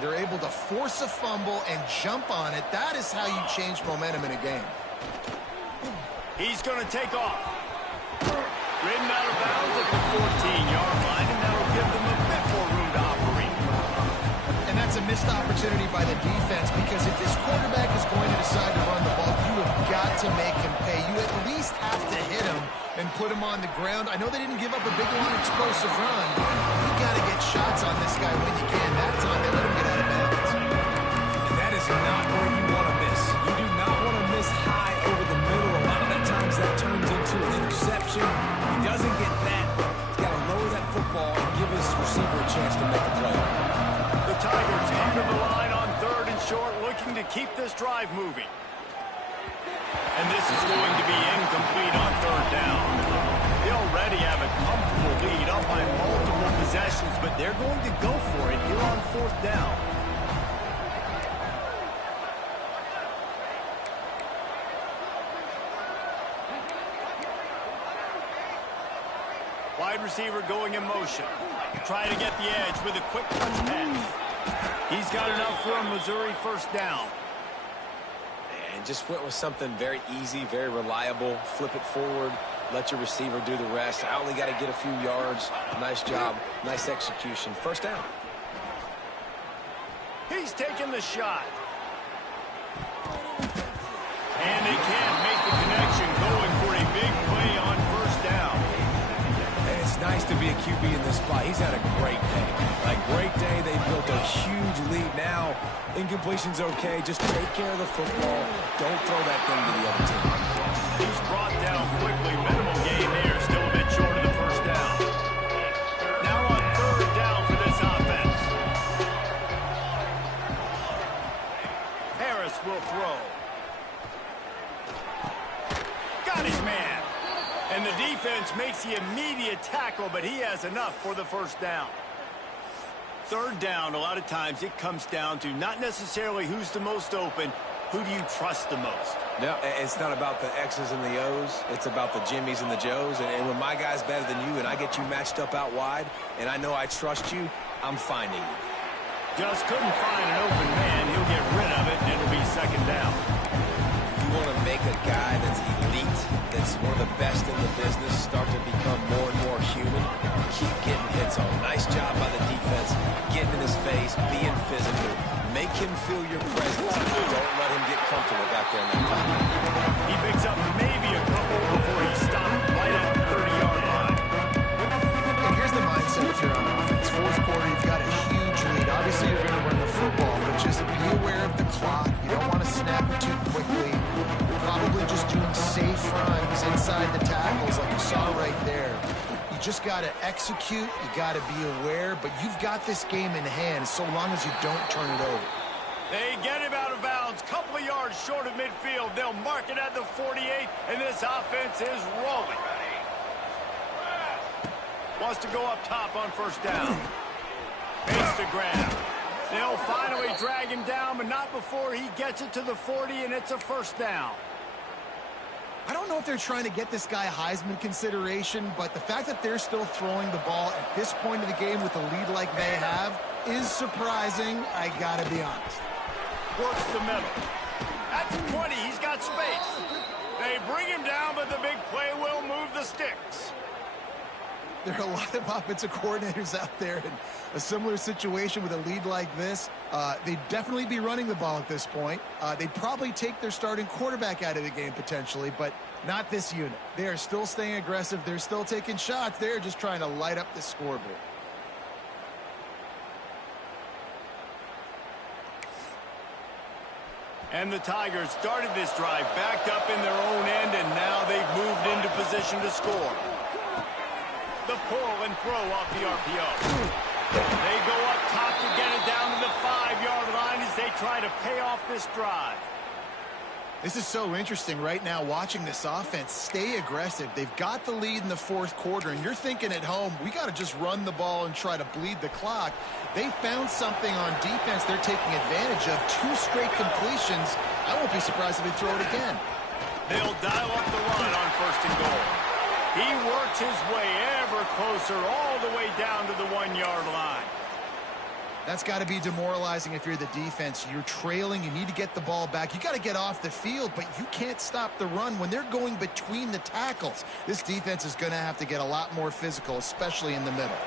They're able to force a fumble and jump on it. That is how you change momentum in a game. He's going to take off. Ridden out of bounds at the 14-yard line, and that'll missed opportunity by the defense, because if this quarterback is going to decide to run the ball, you have got to make him pay. You at least have to hit him and put him on the ground. I know they didn't give up a big, long, explosive run. You got to get shots on this guy when you can. That time they let him get out of bounds. And that is not where you want to miss. You do not want to miss high over the middle. A lot of that times that turns into an interception. He doesn't get that. He's got to lower that football and give his receiver a chance to make a play. The Tigers come to the line on 3rd and short, looking to keep this drive moving. And this is going to be incomplete on 3rd down. They already have a comfortable lead up by multiple possessions, but they're going to go for it here on 4th down. Wide receiver going in motion. Trying to get the edge with a quick touch pass. He's got enough for a Missouri 1st down. And just went with something very easy, very reliable. Flip it forward, let your receiver do the rest. I only got to get a few yards. Nice job, nice execution. 1st down. He's taking the shot. And they can't make the connection, going for a big play on 1st down. And it's nice to be a QB in this spot. He's had a great day. Like, great day. They built a huge lead. Now, incompletion's okay. Just take care of the football. Don't throw that thing to the other team. He's brought down quickly. Minimal gain there. Still a bit short of the 1st down. Now on 3rd down for this offense. Harris will throw. Got his man. And the defense makes the immediate tackle, but he has enough for the 1st down. 3rd down, a lot of times it comes down to not necessarily who's the most open, who do you trust the most? No, it's not about the X's and the O's. It's about the Jimmies and the Joes. And when my guy's better than you and I get you matched up out wide and I know I trust you, I'm finding you. Just couldn't find an open man. He'll get rid of it, and it'll be 2nd down. You want to make a guy that's elite, that's one of the best in the business, start to become more and more human. Keep getting hits on. Nice job by the defense. Getting in his face, being physical. Make him feel your presence. Don't let him get comfortable back there in that pocket. He picks up maybe a couple before he stopped right at the 30-yard line. And here's the mindset if you're on offense. 4th quarter, you've got a huge lead. Obviously, you're going to run the football, but just be aware of the clock. You don't want to snap it too quickly. You're probably just doing safe runs inside the tackles like you saw right there. You just got to execute. You got to be aware, but you've got this game in hand so long as you don't turn it over. They get him out of bounds, couple of yards short of midfield. They'll mark it at the 48, and this offense is rolling. Wants to go up top on 1st down. Makes the grab. They'll finally drag him down, but not before he gets it to the 40, and it's a 1st down. I don't know if they're trying to get this guy Heisman consideration, but the fact that they're still throwing the ball at this point of the game with a lead like they have is surprising, I gotta be honest. Works the middle. At the 20, he's got space. They bring him down, but the big play will move the sticks. There are a lot of offensive coordinators out there in a similar situation with a lead like this. They'd definitely be running the ball at this point. They'd probably take their starting quarterback out of the game potentially, but not this unit. They are still staying aggressive. They're still taking shots. They're just trying to light up the scoreboard. And the Tigers started this drive backed up in their own end, and now they've moved into position to score. The pull and throw off the RPO. They go up top to get it down to the 5-yard line as they try to pay off this drive. This is so interesting right now watching this offense stay aggressive. They've got the lead in the 4th quarter, and you're thinking at home, we got to just run the ball and try to bleed the clock. They found something on defense they're taking advantage of. 2 straight completions. I won't be surprised if they throw it again. They'll dial up the run on 1st and goal. He works his way ever closer all the way down to the 1-yard line. That's got to be demoralizing if you're the defense. You're trailing. You need to get the ball back. You got to get off the field, but you can't stop the run when they're going between the tackles. This defense is going to have to get a lot more physical, especially in the middle.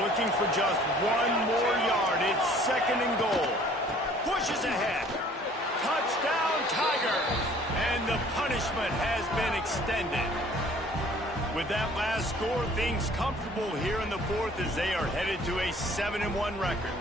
Looking for just one more yard. It's second and goal. Pushes ahead. Touchdown, Tigers. And the punishment has been extended. With that last score, things comfortable here in the fourth as they are headed to a 7-1 record.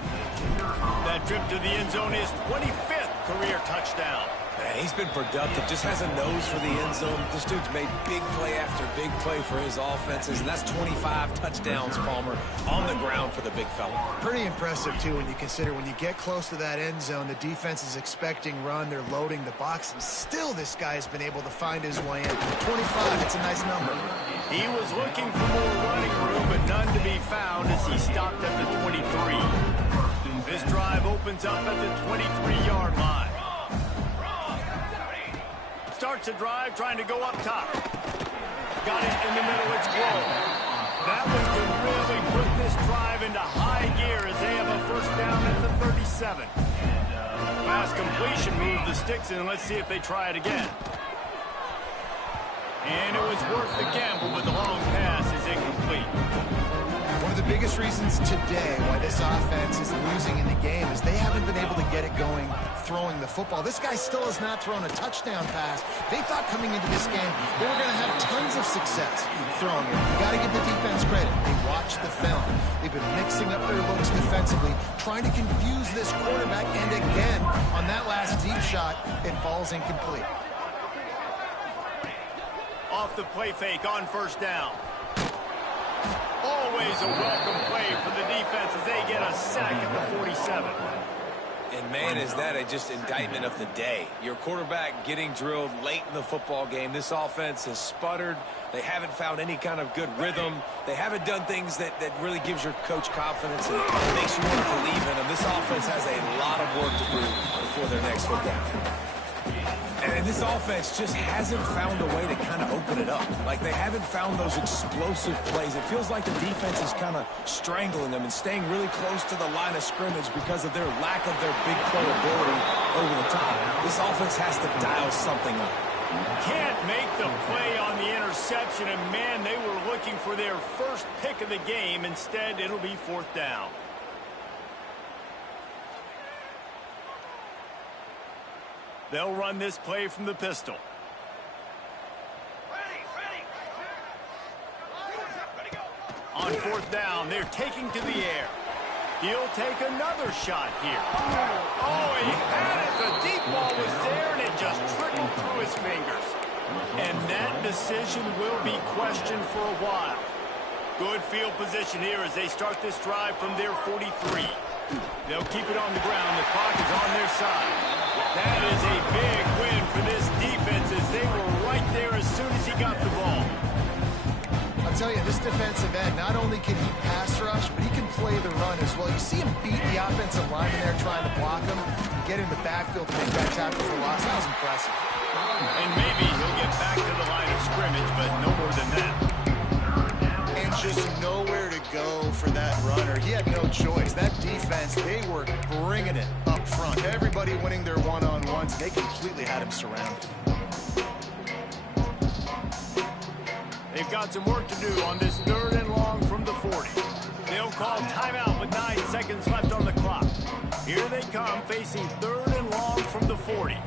That trip to the end zone is 25th career touchdown. Man, he's been productive, just has a nose for the end zone. This dude's made big play after big play for his offenses, and that's 25 touchdowns, Palmer, on the ground for the big fella. Pretty impressive, too, when you consider when you get close to that end zone, the defense is expecting run, they're loading the box, and still this guy has been able to find his way in. 25, it's a nice number. He was looking for more running room, but none to be found as he stopped at the 23. This drive opens up at the 23-yard line. Starts a drive, trying to go up top. Got it in the middle, it's Grove. That one could really put this drive into high gear as they have a first down at the 37. Pass completion moves the sticks in, and let's see if they try it again. And it was worth the gamble, but the long pass is incomplete. One of the biggest reasons today why this offense is losing in the game is they haven't been able to get it going throwing the football. This guy still has not thrown a touchdown pass. They thought coming into this game they were going to have tons of success throwing it. You got to give the defense credit. They watched the film. They've been mixing up their looks defensively, trying to confuse this quarterback, and again, on that last deep shot, it falls incomplete. Off the play fake on first down. Always a welcome play for the defense as they get a sack at the 47. And man, is that a just indictment of the day. Your quarterback getting drilled late in the football game. This offense has sputtered. They haven't found any kind of good rhythm. They haven't done things that really gives your coach confidence and makes you want to believe in them. This offense has a lot of work to do before their next football game. And this offense just hasn't found a way to kind of open it up. Like, they haven't found those explosive plays. It feels like the defense is kind of strangling them and staying really close to the line of scrimmage because of their lack of their big play ability over the top. This offense has to dial something up. Can't make the play on the interception, and man, they were looking for their first pick of the game. Instead, it'll be fourth down. They'll run this play from the pistol. On fourth down, they're taking to the air. He'll take another shot here. Oh, he had it. The deep ball was there, and it just trickled through his fingers. And that decision will be questioned for a while. Good field position here as they start this drive from their 43. They'll keep it on the ground. The clock is on their side. That is a big win for this defense as they were right there as soon as he got the ball. I'll tell you, this defensive end, not only can he pass rush, but he can play the run as well. You see him beat the offensive lineman there trying to block him, get in the backfield to make that tackle for loss. That was impressive. And maybe he'll get back to the line of scrimmage, but no more than that. And just nowhere to go for that runner. He had no choice. That defense, they were bringing it up front. Everybody winning their one-on-ones. They completely had him surrounded. They've got some work to do on this third and long from the 40. They'll call timeout with 9 seconds left on the clock. Here they come, facing third and long from the 40.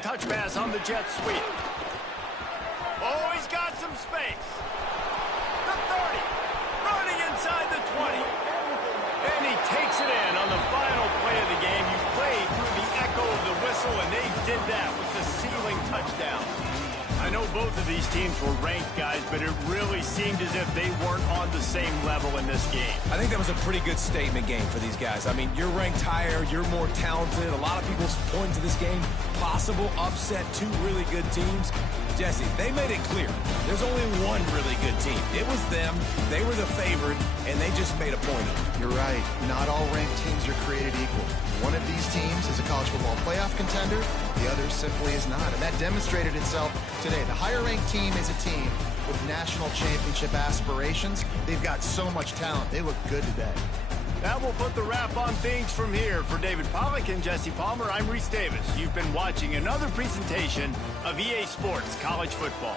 Touch pass on the jet sweep. Oh, he's got some space. The 30. Running inside the 20. And he takes it in on the final play of the game. You play through the echo of the whistle, and they did that with the ceiling touchdown. I know both of these teams were ranked, guys, but it really seemed as if they weren't on the same level in this game. I think that was a pretty good statement game for these guys. I mean, you're ranked higher, you're more talented. A lot of people point to this game, possible upset, two really good teams. Jesse, they made it clear. There's only one really good team. It was them. They were the favorite, and they just made a point of it. You're right. Not all ranked teams are created equal. One of these teams is a college football playoff contender. The other simply is not. And that demonstrated itself today. The higher-ranked team is a team with national championship aspirations. They've got so much talent. They look good today. That will put the wrap on things from here. For David Pollack and Jesse Palmer, I'm Reese Davis. You've been watching another presentation of EA Sports College Football.